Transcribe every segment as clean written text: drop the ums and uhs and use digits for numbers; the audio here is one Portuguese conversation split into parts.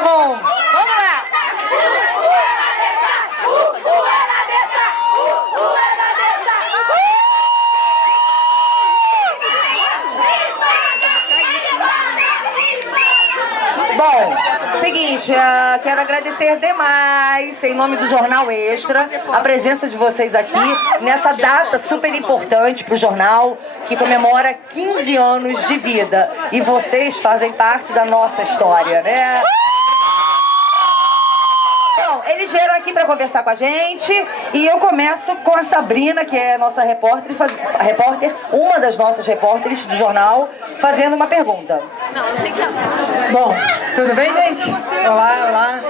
Tá bom, vamos lá. Bom, seguinte, quero agradecer demais, em nome do Jornal Extra, a presença de vocês aqui nessa data super importante para o jornal, que comemora 15 anos de vida. E vocês fazem parte da nossa história, né? Bom, eles vieram aqui para conversar com a gente e eu começo com a Sabrina, que é nossa repórter, uma das nossas repórteres do jornal, fazendo uma pergunta. Bom, tudo bem, gente? Olá, olá.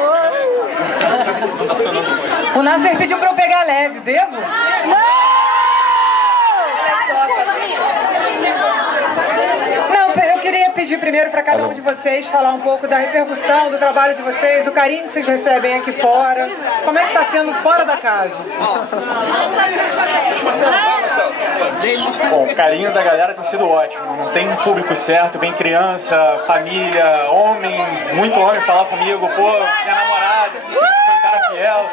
O Nasser pediu pra eu pegar leve, devo? Não, eu queria pedir primeiro para cada um de vocês falar um pouco da repercussão do trabalho de vocês, o carinho que vocês recebem aqui fora. Como é que tá sendo fora da casa? Bom, o carinho da galera tem sido ótimo. Não tem um público certo, bem criança, família, homem, muito homem falar comigo, pô, minha namorada, foi um cara fiel.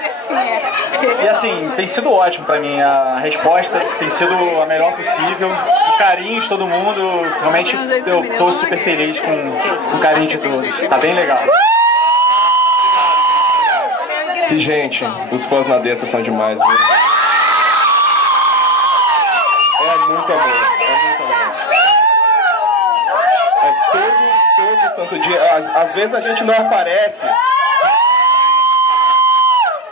E assim, tem sido ótimo pra mim. A resposta tem sido a melhor possível. O carinho de todo mundo, realmente eu tô super feliz com o carinho de todos. Tá bem legal. E gente, os fãs na Dessa são demais, viu? É muito amor, é muito amor. É todo santo dia. Às vezes a gente não aparece.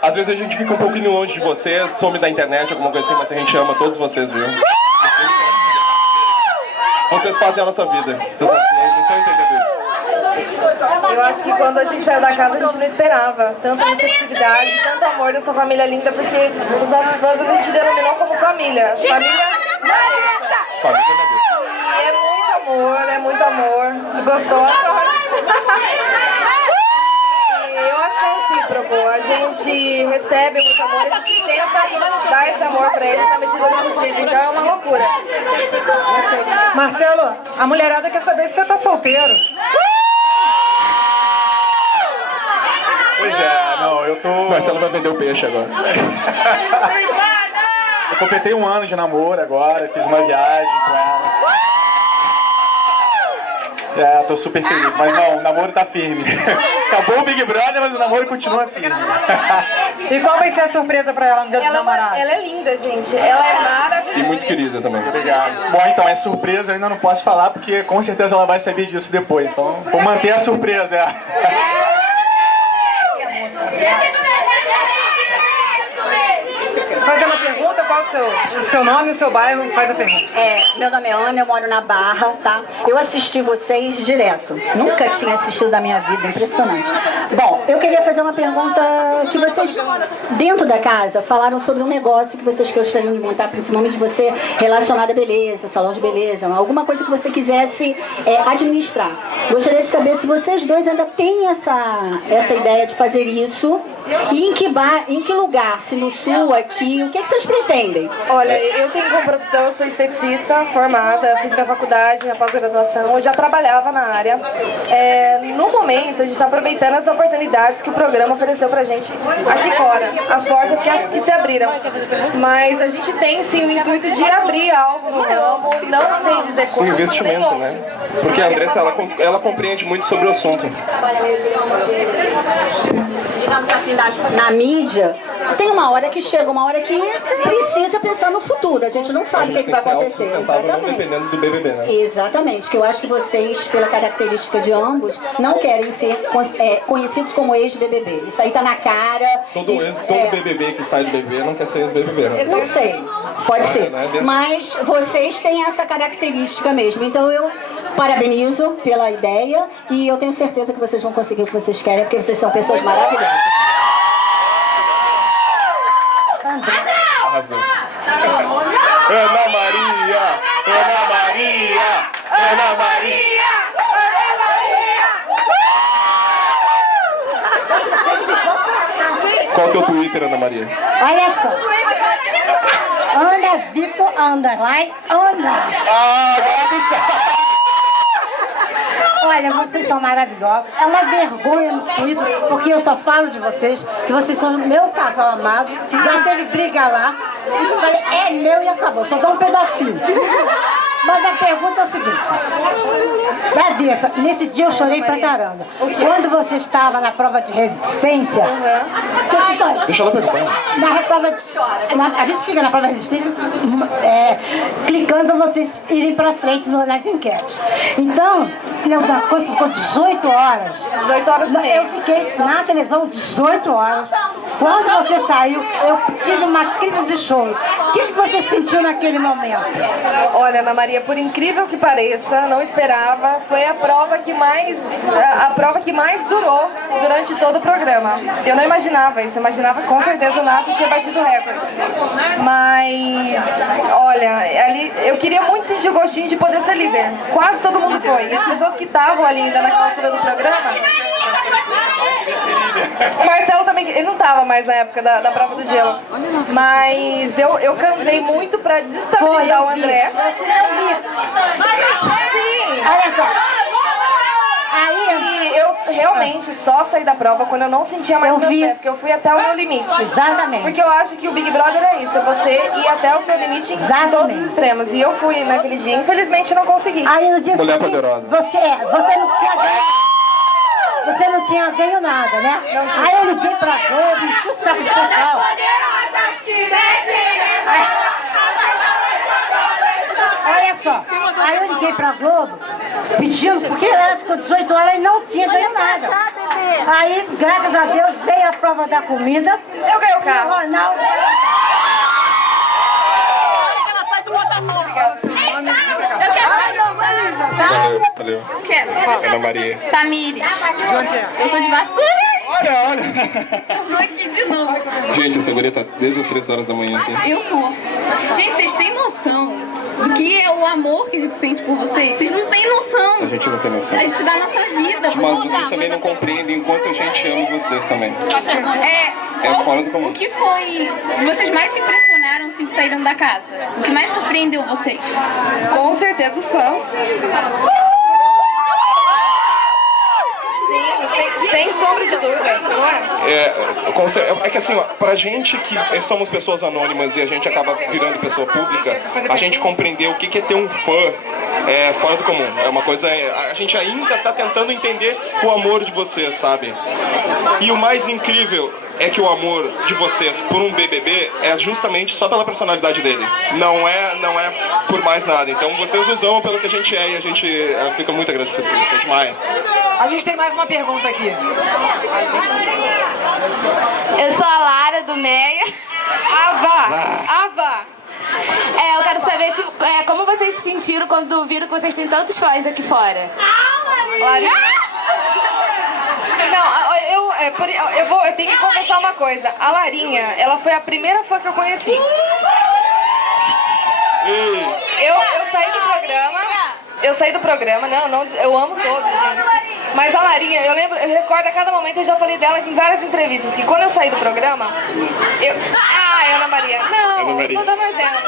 Às vezes a gente fica um pouquinho longe de vocês, some da internet, alguma coisa assim, mas a gente ama todos vocês, viu? Vocês fazem a nossa vida. Vocês não estão entendendo isso. Eu acho que quando a gente saiu da casa a gente não esperava tanta receptividade, tanto amor dessa família linda, porque os nossos fãs a gente denominou como família. Família Nadessa! Família Nadessa. E é muito amor. Se gostou, eu acho que é recíproco. A gente recebe muito amor, a gente tenta dar esse amor pra eles na medida do possível. Então é uma loucura. Marcelo, a mulherada quer saber se você tá solteiro. Pois é, não, eu tô... Marcelo vai vender o peixe agora. Eu completei 1 ano de namoro agora, fiz uma viagem com ela. É, tô super feliz, mas não, o namoro tá firme. Acabou o Big Brother, mas o namoro continua firme. E qual vai ser a surpresa pra ela no dia dos namorados? Ela é linda, gente. Ela é maravilhosa. E muito querida também. Obrigado. Bom, então, é surpresa, eu ainda não posso falar, porque com certeza ela vai saber disso depois. Então, vou manter a surpresa. Fazer uma pergunta, qual o seu nome e o seu bairro, faz a pergunta. Meu nome é Ana, eu moro na Barra, tá? Eu assisti vocês direto. Nunca tinha assistido da minha vida, impressionante. Bom, eu queria fazer uma pergunta que vocês, dentro da casa, falaram sobre um negócio que vocês gostariam de montar, principalmente você, relacionado à beleza, salão de beleza, alguma coisa que você quisesse administrar. Gostaria de saber se vocês dois ainda têm essa ideia de fazer isso. E em que lugar? Se no sul, aqui, o que vocês pretendem? Olha, eu tenho como profissão, eu sou esteticista formada, fiz minha faculdade, minha pós-graduação, eu já trabalhava na área. No momento, a gente está aproveitando as oportunidades que o programa ofereceu pra gente aqui fora, as portas que se abriram. Mas a gente tem sim o intuito de abrir algo no ramo, não sei dizer como. Um investimento, né? Porque a Andressa, ela compreende muito sobre o assunto. Digamos assim, na mídia, tem uma hora que chega, uma hora que precisa pensar no futuro. A gente não sabe o que vai acontecer. Não dependendo do BBB, né? Exatamente, que eu acho que vocês, pela característica de ambos, não querem ser conhecidos como ex-BBB. Isso aí tá na cara. Todo BBB que sai do BBB não quer ser ex-BBB, né? Não sei, pode ser. Mas vocês têm essa característica mesmo. Então eu parabenizo pela ideia e eu tenho certeza que vocês vão conseguir o que vocês querem, porque vocês são pessoas maravilhosas. Arrasou. Ana Maria! Ana Maria! Ana Maria! Qual é o teu Twitter, Ana Maria? Olha só. Ana Vitor, underline, Ana. Ah, agora tu sabe! Olha, vocês são maravilhosos. É uma vergonha no Twitter, porque eu só falo de vocês, que vocês são meu casal amado. Já teve briga lá. Eu falei, é meu e acabou. Só dá um pedacinho. Mas a pergunta é o seguinte. Bradessa, nesse dia eu chorei pra caramba. Quando você estava na prova de resistência... Deixa ela perguntar. A gente fica na prova de resistência clicando pra vocês irem pra frente nas enquetes. Então, quando você ficou 18 horas... 18 horas e meia. Eu fiquei na televisão 18 horas. Quando você saiu, eu tive uma crise de choro. O que você sentiu naquele momento? Olha, Ana Maria, por incrível que pareça, não esperava. Foi a prova que mais durou durante todo o programa. Eu não imaginava isso. Eu imaginava que com certeza o Nasser tinha batido o recorde. Mas, olha, ali eu queria muito sentir o gostinho de poder ser líder. Quase todo mundo foi. E as pessoas que estavam ali ainda naquela altura do programa... O Marcelo também, ele não estava mais na época da prova do gelo. Mas eu cantei muito pra desestabilizar o André. Sim. Olha só. E eu realmente só saí da prova quando eu não sentia mais meus pés, que eu fui até o meu limite. Exatamente. Porque eu acho que o Big Brother é isso, é você ir até o seu limite em todos os extremos. E eu fui naquele dia, infelizmente eu não consegui. Aí no dia Mulher seguinte, poderosa. você não tinha ganho. Você não tinha ganho nada, né? Não tinha. Aí eu liguei pra Globo, enchi o saco do pessoal. Olha só, aí eu liguei pra Globo, pedindo, porque ela ficou 18 horas e não tinha ganho nada. Aí, graças a Deus, veio a prova da comida. Eu ganhei o carro. E o Ronaldo... Ela sai do Botafogo. Eu quero. Valeu. Eu quero. Ana Maria. Tamires. De onde você é? Eu sou de Vassoura. Olha. Tô aqui de novo. Gente, essa guria tá desde as 3 horas da manhã aqui. Eu tô. Gente, vocês têm noção do que é o amor que a gente sente por vocês? Vocês não têm noção. A gente não tem noção. A gente dá a nossa vida. Mas vocês também não compreendem o quanto a gente ama vocês também. É fora do comum. O que foi... Vocês mais se impressionaram assim que saíram da casa? O que mais surpreendeu vocês? Com certeza os fãs. Sim, sem sombra de dúvida, não é? É que assim, ó, pra gente que somos pessoas anônimas e a gente acaba virando pessoa pública, a gente compreendeu o que é ter um fã fora do comum. É uma coisa... A gente ainda tá tentando entender o amor de vocês, sabe? E o mais incrível é que o amor de vocês por um BBB é justamente só pela personalidade dele. Não é por mais nada. Então vocês nos amam pelo que a gente é e a gente fica muito agradecido por isso. É demais. A gente tem mais uma pergunta aqui. Eu sou a Lara do Meia. Ava! Eu quero saber como vocês se sentiram quando viram que vocês têm tantos fãs aqui fora. Não, eu tenho que confessar uma coisa. A Larinha, ela foi a primeira fã que eu conheci. Eu saí do programa, eu amo todos, gente. Mas a Larinha, eu recordo a cada momento, eu já falei dela em várias entrevistas, que quando eu saí do programa, Ana Maria. Não, tô dando um exemplo.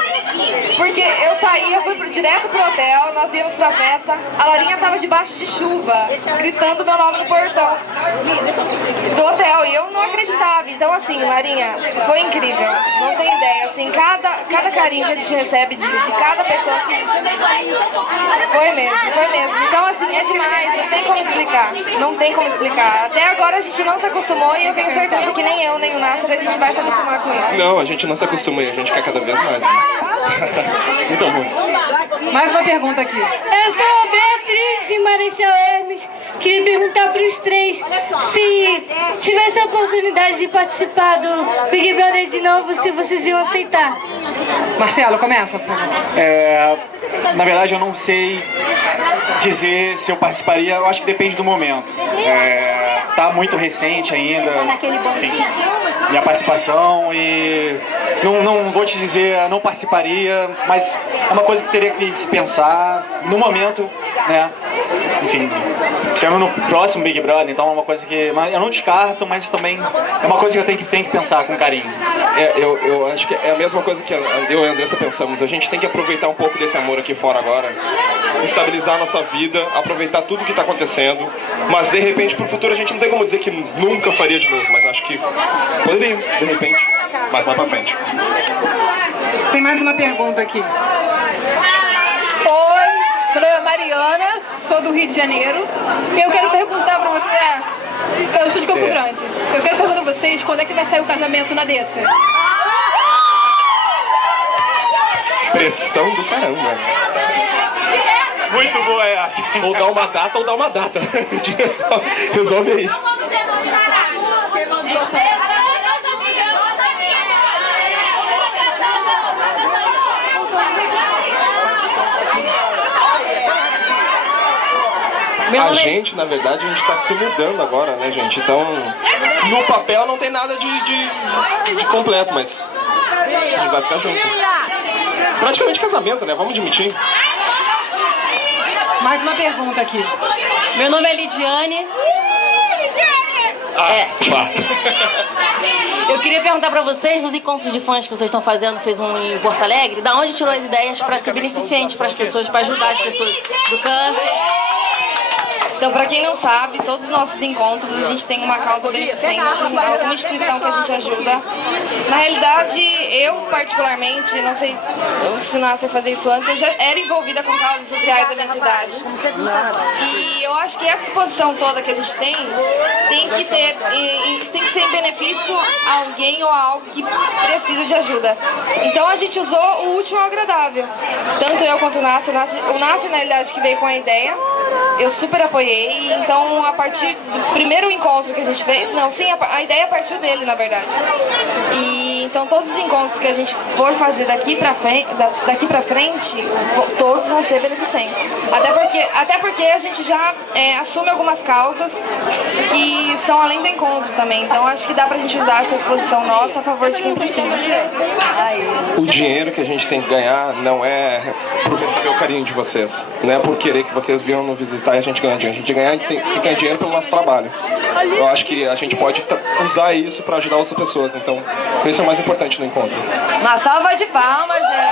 Porque eu saí, eu fui direto pro hotel, nós íamos pra festa, a Larinha tava debaixo de chuva, gritando meu nome no portão do hotel, e eu não acreditava. Então assim, Larinha, foi incrível, não tem ideia, assim, cada carinho que a gente recebe de cada pessoa, assim, foi mesmo. Então assim, é demais, não tem como explicar. Até agora a gente não se acostumou e eu tenho certeza que nem eu, nem o Nasser, a gente vai se acostumar com isso. Não, a gente não se acostuma e a gente quer cada vez mais. Né? Muito ruim. Mais uma pergunta aqui. Eu sou a Beatriz e Maricel Hermes. Queria perguntar para os três se tivesse a oportunidade de participar do Big Brother de novo, se vocês iam aceitar. Marcelo, começa, por favor. Na verdade, eu não sei dizer se eu participaria. Eu acho que depende do momento. Tá muito recente ainda, enfim, minha participação, e não vou te dizer não participaria, mas é uma coisa que teria que se pensar no momento, né? Enfim, sendo no próximo Big Brother, então é uma coisa que eu não descarto, mas também é uma coisa que eu tenho que pensar com carinho. Eu acho que é a mesma coisa que eu e a Andressa pensamos. A gente tem que aproveitar um pouco desse amor aqui fora agora, estabilizar a nossa vida, aproveitar tudo que está acontecendo, mas de repente pro futuro a gente não tem como dizer que nunca faria de novo, mas acho que poderia, de repente, mais pra frente. Tem mais uma pergunta aqui. Oi, meu nome é Mariana, sou do Rio de Janeiro. E eu quero perguntar pra você. Eu sou de Campo Grande. Eu quero perguntar pra vocês quando é que vai sair o casamento na Dessa. Pressão do caramba. Muito boa essa. Ou dá uma data ou dá uma data. Resolve aí. A gente, na verdade, a gente tá se mudando agora, né, gente? Então, no papel não tem nada de completo, mas a gente vai ficar junto. Praticamente casamento, né? Vamos admitir. Mais uma pergunta aqui. Meu nome é Lidiane. Eu queria perguntar pra vocês, nos encontros de fãs que vocês estão fazendo, fez um em Porto Alegre, da onde tirou as ideias pra ser beneficente para as pessoas, pra ajudar as pessoas do câncer? Então, para quem não sabe, todos os nossos encontros a gente tem uma causa beneficente, alguma instituição que a gente ajuda. Na realidade, eu particularmente, não sei se não sei fazer isso antes, eu já era envolvida com causas sociais da minha cidade. E eu acho que essa exposição toda que a gente tem que ser em benefício a alguém ou a algo que precisa de ajuda. Então a gente usou o último ao agradável. Tanto eu quanto o Nasser, na realidade, que veio com a ideia, eu super apoiei. Então, a partir do primeiro encontro que a gente fez, a ideia partiu dele, na verdade. E então todos os encontros que a gente for fazer daqui pra frente, todos vão ser beneficentes. Até porque a gente já assume algumas causas que são além do encontro também. Então acho que dá pra gente usar essa exposição nossa a favor de quem precisa. O dinheiro que a gente tem que ganhar não é por receber o carinho de vocês, não é por querer que vocês venham nos visitar e a gente ganha dinheiro. A gente tem que ganhar dinheiro pelo nosso trabalho. Eu acho que a gente pode usar isso para ajudar outras pessoas. Então, isso é o mais importante no encontro. Uma salva de palmas, gente.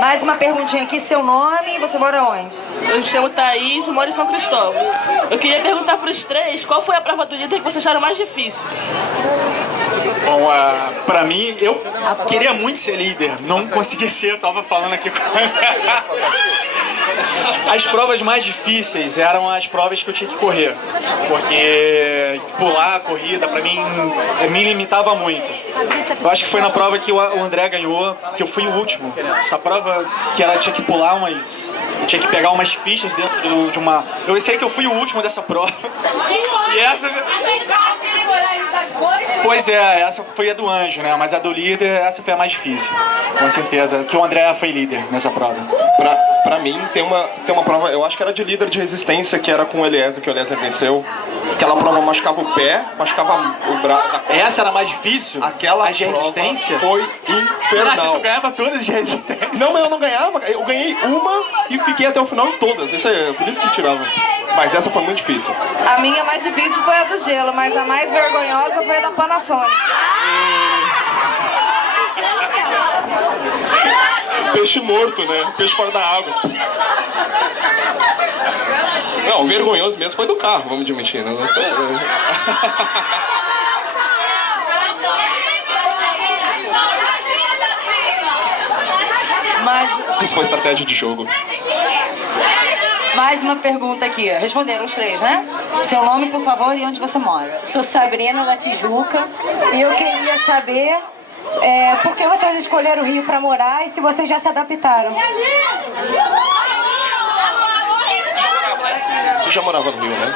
Mais uma perguntinha aqui, seu nome e você mora onde? Eu me chamo Thaís e moro em São Cristóvão. Eu queria perguntar para os três qual foi a prova do líder que vocês acharam mais difícil. Bom, pra mim, eu queria muito ser líder, não consegui ser, eu tava falando aqui. As provas mais difíceis eram as provas que eu tinha que correr, porque pular a corrida, pra mim, me limitava muito. Eu acho que foi na prova que o André ganhou, que eu fui o último. Essa prova que ela tinha que pular tinha que pegar umas fichas dentro de uma... Eu sei que eu fui o último dessa prova. E essa... Pois é, essa foi a do anjo, né? Mas a do líder, essa foi a mais difícil. Com certeza, que o André foi líder nessa prova. Pra mim, tem uma prova, eu acho que era de líder de resistência, que era com o Eliezer, que o Eliezer venceu. Aquela prova machucava o pé, machucava o braço. Essa era a mais difícil? Aquela de resistência? Foi infernal. Nossa, tu ganhava todas de resistência. Não, mas eu não ganhava. Eu ganhei uma e fiquei até o final em todas. Isso é por isso que tirava. Mas essa foi muito difícil. A minha mais difícil foi a do gelo, mas a mais vergonhosa foi a da Panasonic. Peixe morto, né? Peixe fora da água. Não, o vergonhoso mesmo foi do carro, vamos admitir, né? Isso foi estratégia de jogo. Mais uma pergunta aqui. Responderam os três, né? Seu nome, por favor, e onde você mora? Sou Sabrina, da Tijuca, e eu queria saber por que vocês escolheram o Rio para morar e se vocês já se adaptaram. Tu já morava no Rio, né?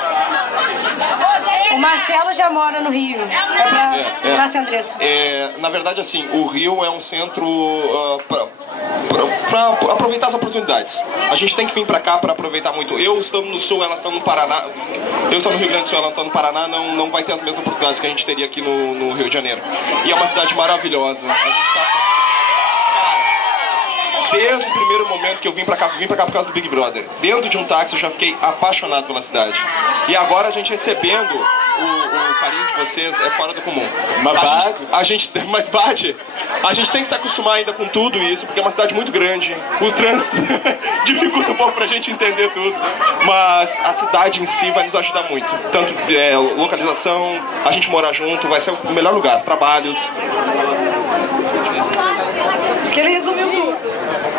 O Marcelo já mora no Rio. É pra Andressa. Na verdade, assim, o Rio é um centro para aproveitar as oportunidades. A gente tem que vir para cá para aproveitar muito. Eu estando no Sul, ela estando no Paraná. Eu estou no Rio Grande do Sul, ela estando no Paraná, não vai ter as mesmas oportunidades que a gente teria aqui no Rio de Janeiro. E é uma cidade maravilhosa. A gente tá... Desde o primeiro momento que eu vim pra cá por causa do Big Brother. Dentro de um táxi eu já fiquei apaixonado pela cidade. E agora a gente recebendo o carinho de vocês é fora do comum. Mas bate. A gente tem que se acostumar ainda com tudo isso, porque é uma cidade muito grande. O trânsito dificulta um pouco pra gente entender tudo. Mas a cidade em si vai nos ajudar muito. Tanto localização, a gente morar junto, vai ser o melhor lugar. Trabalhos. Acho que ele resumiu tudo.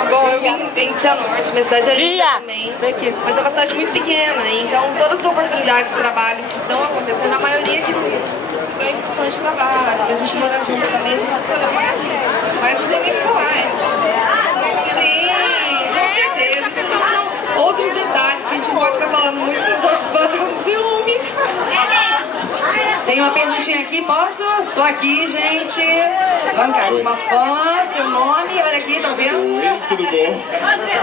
Bom, eu vim de Cianorte, minha cidade é linda também, mas é uma cidade muito pequena, então todas as oportunidades de trabalho que estão acontecendo, a maioria aqui no Rio, ganho função de trabalho, a gente mora junto também, a gente se torna aqui, mas não tem nem o que falar. Sim, com certeza, isso são outros detalhes que a gente não pode ficar falando muito, que os outros fãs ficam com ciúme. Tem uma perguntinha aqui, posso? Tô aqui, gente. Vamos cá, de uma fã, seu nome, olha aqui, tá vendo? Oi, tudo bom?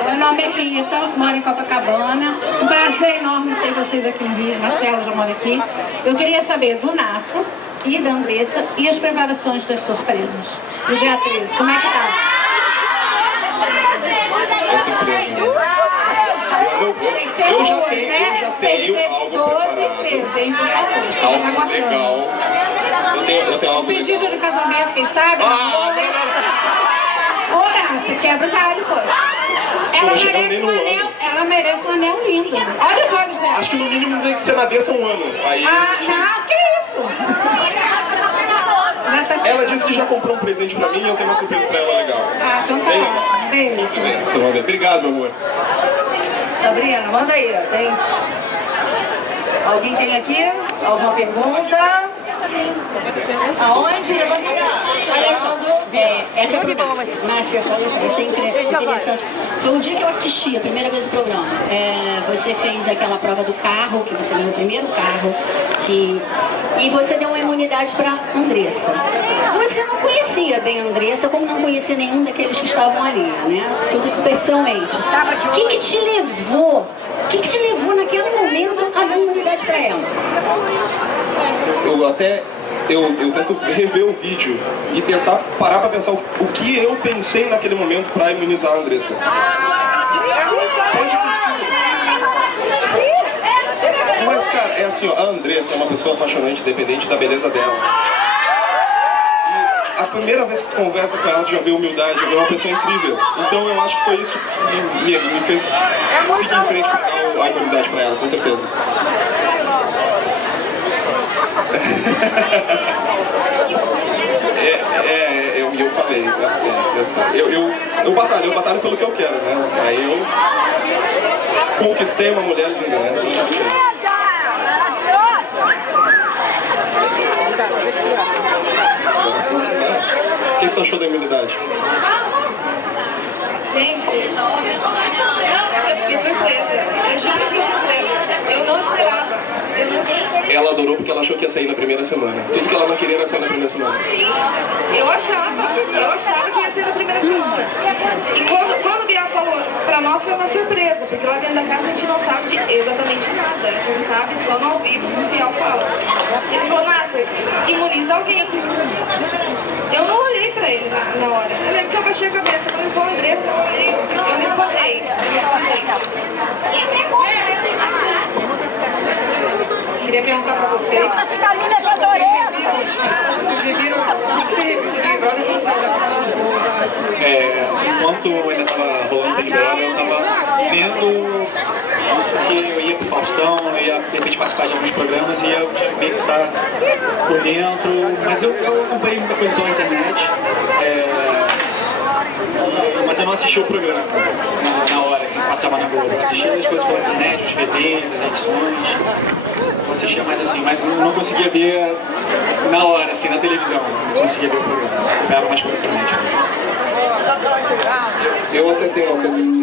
Meu nome é Rita, moro em Copacabana. Um prazer enorme ter vocês aqui no Rio. Marcelo já mora aqui. Eu queria saber do Nasso e da Andressa e as preparações das surpresas. No dia 13, como é que tá? É surpresa, né? Tem que ser duas, né? Tem que ser 12 e 13, hein, por favor. Estamos aguardando. Legal. Eu tenho algo Pedido de casamento, quem sabe? Ô, Nassi, quebra o galho, pô. Ela merece um anel lindo. Olha os olhos dela. Acho que no mínimo tem que ser na dessa um ano. Aí, não, que isso? ela disse que já comprou um presente pra mim e eu tenho uma surpresa pra ela legal. Então tá ótimo. Beijo. Você vai ver. Obrigado, meu amor. Sabrina, manda aí, tem... Alguém tem aqui? Alguma pergunta? Aonde? Olha só, essa é a promessa. Márcia, eu achei interessante. Foi um dia que eu assisti a primeira vez o programa. Você fez aquela prova do carro, que você ganhou o primeiro carro, e você deu uma imunidade para Andressa. Você não conhecia bem a Andressa, como não conhecia nenhum daqueles que estavam ali, né? Tudo superficialmente. O que te levou? O que te levou naquele momento a dar imunidade para ela? Eu tento rever o vídeo e tentar parar pra pensar o que eu pensei naquele momento pra imunizar a Andressa. Mas, cara, é assim, ó, a Andressa é uma pessoa apaixonante, independente da beleza dela. E a primeira vez que tu conversa com ela, tu já vê humildade, já vê uma pessoa incrível. Então eu acho que foi isso que me fez seguir em frente pra dar a imunidade pra ela, com certeza. Eu falei, eu batalho pelo que eu quero, né? Aí eu conquistei uma mulher linda, né? O que tu achou da imunidade? Gente, eu fiquei surpresa. Eu juro que fiquei surpresa. Eu não esperava. Ela adorou porque ela achou que ia sair na primeira semana. Tudo que ela não queria era sair na primeira semana. Eu achava que ia ser na primeira semana. E quando o Bial falou pra nós foi uma surpresa, porque lá dentro da casa a gente não sabe de exatamente nada. A gente sabe só no ao vivo que o Bial fala. Ele falou, Nasser, imuniza alguém aqui. Eu não olhei pra ele na hora. Eu lembro que eu baixei a cabeça, quando ele falou Andressa, eu me espantei. Queria perguntar pra vocês, vocês viram o que você reviu do Big Brother e você enquanto eu ainda estava rolando Big Brother, eu estava vendo que eu ia pro Faustão, eu ia de repente participar de alguns programas e eu tinha meio que estar por dentro, mas eu acompanhei muita coisa pela internet, mas eu não assisti o programa na hora, assim, passava na Globo. Eu assistia as coisas pela internet, os VDs, as edições. Eu assistia mais assim, mas não conseguia ver na hora, assim, na televisão. Não conseguia ver o programa. Eu pegava mais pela internet. Eu até tenho uma coisa pra dizer.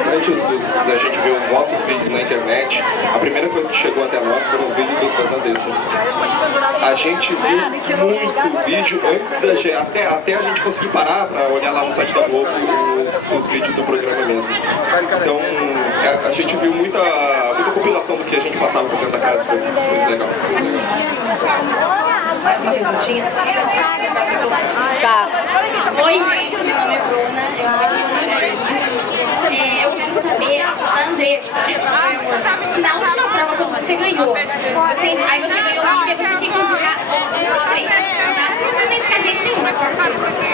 Antes da gente ver os nossos vídeos na internet, a primeira coisa que chegou até nós foram os vídeos dos Pesadeza. A gente viu muito vídeo antes da gente, até a gente conseguir parar pra olhar lá no site da Globo os vídeos do programa mesmo. Então a gente viu muita compilação do que a gente passava por dentro da casa, foi muito legal. Mais uma perguntinha? Tá. Oi, gente, meu nome é Bruna, eu moro no saber, a Andressa, se na última prova, quando você ganhou, aí você ganhou o líder, você tinha que indicar um dos três. Não precisa indicar de jeito nenhum.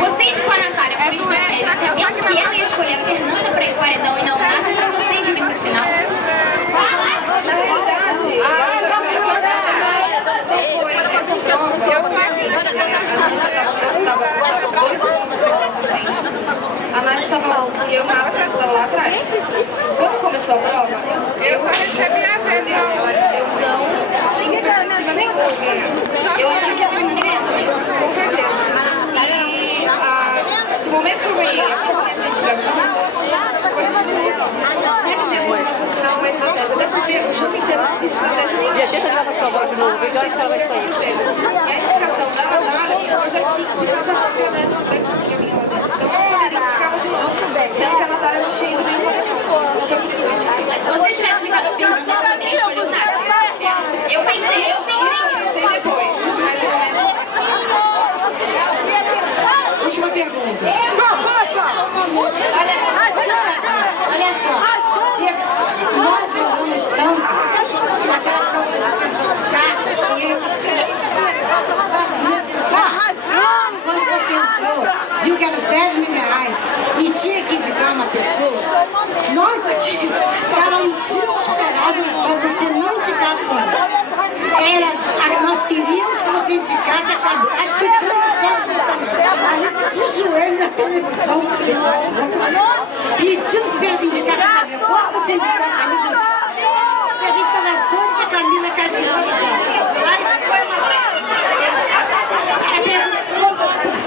Você indicou a Natália por estratégia, sabendo que ela ia escolher a Fernanda para ir pro paredão e não o Nasser, para vocês irem pro final. Na verdade, essa prova, a Nath estava e eu, Márcio, estava lá atrás. Quando começou a prova, eu não tinha perspectiva nenhuma de ganhar. Eu achava que a Fernanda ia ganhar, com certeza. E do momento que eu ganhei, a momento da investigação, raciocinar uma estratégia. Até porque o jogo inteiro não tem estratégia nenhuma. E a tenta gravar sua voz de novo, vê que hora que ela vai sair. E a indicação da Natália, eu já tinha indicado a Natália, né? Então eu poderia indicar de novo, sendo que a Natália não tinha ido nenhum paredão. Mas se você tivesse ligado a Fernanda, eu poderia escolher o Nasser. Eu pensei nisso depois. Mas no momento... Última pergunta. Olha só, nós oramos tanto naquela caixa que quando você entrou, viu que era os 10 mil reais e tinha que indicar uma pessoa, nós aqui estávamos desesperados para você não indicar fora. Nós queríamos que você indicasse a Camila. Acho que foi a gente de joelho na televisão, pedindo que você indicasse a Camila. Quando você indicou a Camila, a gente estava doido que a Camila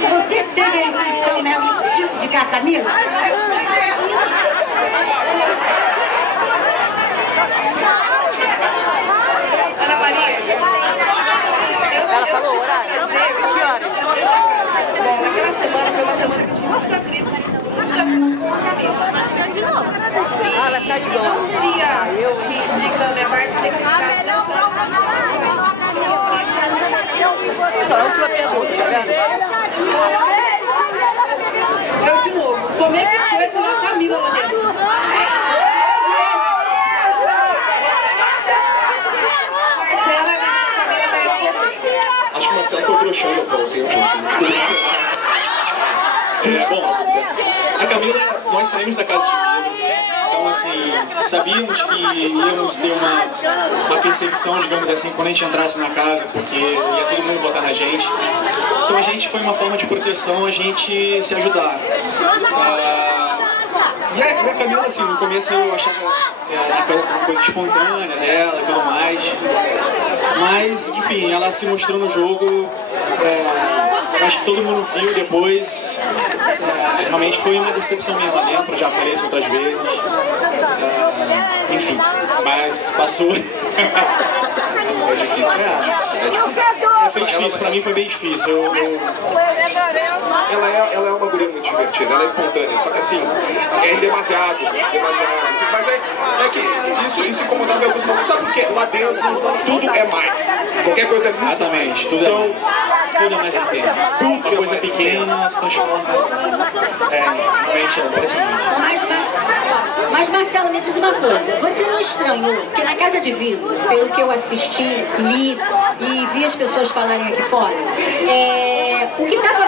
Você teve a intuição mesmo de indicar a Camila? Ana Maria, ela falou o horário? Bom, naquela semana foi uma semana que eu tinha muito atrito com a Camila. E não seria, acho que digno da minha parte ter criticado tanto A última pergunta, eu de novo, como é que foi aturar a Camila lá dentro? Acho que o Marcelo foi broxando para o tempo. Bom, a Camila, nós saímos da casa de Camila, então assim, sabíamos que íamos ter uma perseguição, digamos assim, quando a gente entrasse na casa, porque ia todo mundo votar na gente. Então a gente foi uma forma de proteção, a gente se ajudar. E a Camila, assim, no começo eu achava aquela coisa espontânea dela e tudo mais. Mas, enfim, ela se mostrou no jogo, acho que todo mundo viu depois. Realmente foi uma decepção minha lá dentro, já falei isso outras vezes. Enfim, mas passou. É difícil, foi difícil, pra mim foi bem difícil. Ela é uma guria muito divertida, ela é espontânea, só que assim, é demasiado. Mas é que isso incomodava em alguns momentos, sabe porque lá dentro tudo é mais. Qualquer coisa é mais. Exatamente, tudo é mais pequeno. Uma coisa pequena se transforma. Realmente é impressionante. Mas Marcelo, me diz uma coisa, você não estranhou, porque na Casa de Vidro, pelo que eu assisti, li e vi as pessoas falarem aqui fora, o que estava